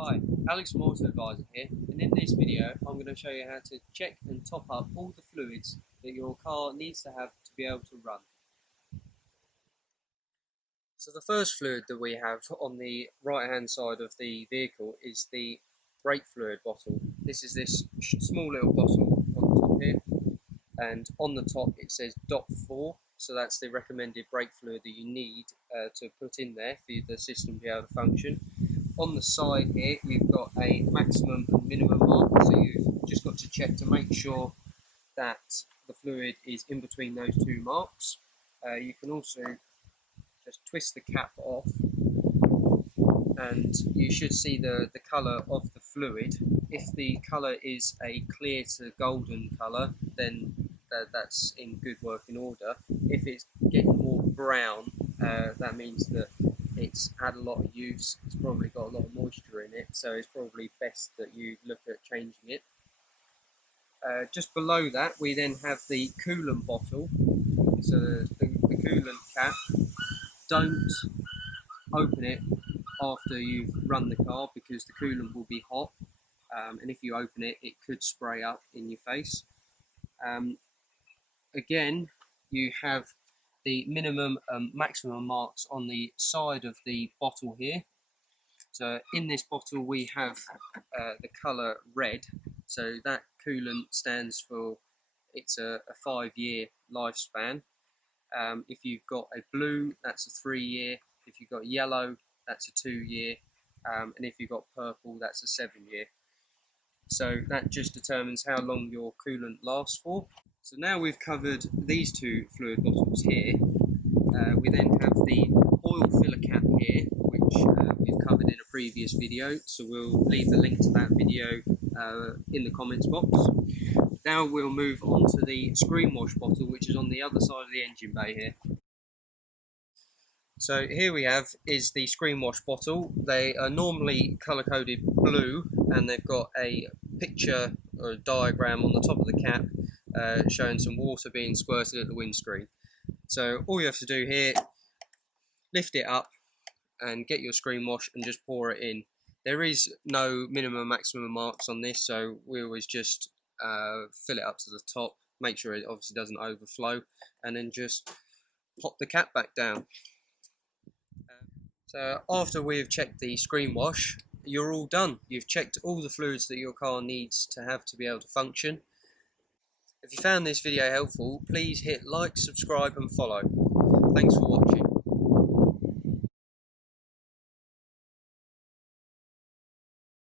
Hi, Alex from Auto Advisor here, and in this video I'm going to show you how to check and top up all the fluids that your car needs to have to be able to run. So the first fluid that we have on the right hand side of the vehicle is the brake fluid bottle. This is this small little bottle on the top here, and on the top it says DOT4, so that's the recommended brake fluid that you need to put in there for the system to be able to function. On the side here you've got a maximum and minimum mark, so you've just got to check to make sure that the fluid is in between those two marks. You can also just twist the cap off and you should see the colour of the fluid. If the colour is a clear to golden colour, then that's in good working order. If it's getting more brown, that means that it's had a lot of use, it's probably got a lot of moisture in it, so it's probably best that you look at changing it. Just below that we then have the coolant bottle, so the coolant cap. Don't open it after you've run the car because the coolant will be hot, and if you open it, it could spray up in your face. Again, you have the minimum and maximum marks on the side of the bottle here. So in this bottle we have the colour red, so that coolant stands for it's a 5-year lifespan. If you've got a blue, that's a 3-year. If you've got yellow, that's a 2-year. And if you've got purple, that's a 7-year. So that just determines how long your coolant lasts for. So now we've covered these two fluid bottles here. We then have the oil filler cap here, which we've covered in a previous video, so we'll leave the link to that video in the comments box. Now we'll move on to the screen wash bottle, which is on the other side of the engine bay here. So here we have is the screen wash bottle. They are normally colour coded blue, and they've got a picture or a diagram on the top of the cap showing some water being squirted at the windscreen. So all you have to do here, lift it up and get your screen wash and just pour it in. There is no minimum maximum marks on this, so we always just fill it up to the top, make sure it obviously doesn't overflow, and then just pop the cap back down. So after we've checked the screen wash, you're all done. You've checked all the fluids that your car needs to have to be able to function. If you found this video helpful, please hit like, subscribe and follow. Thanks for watching.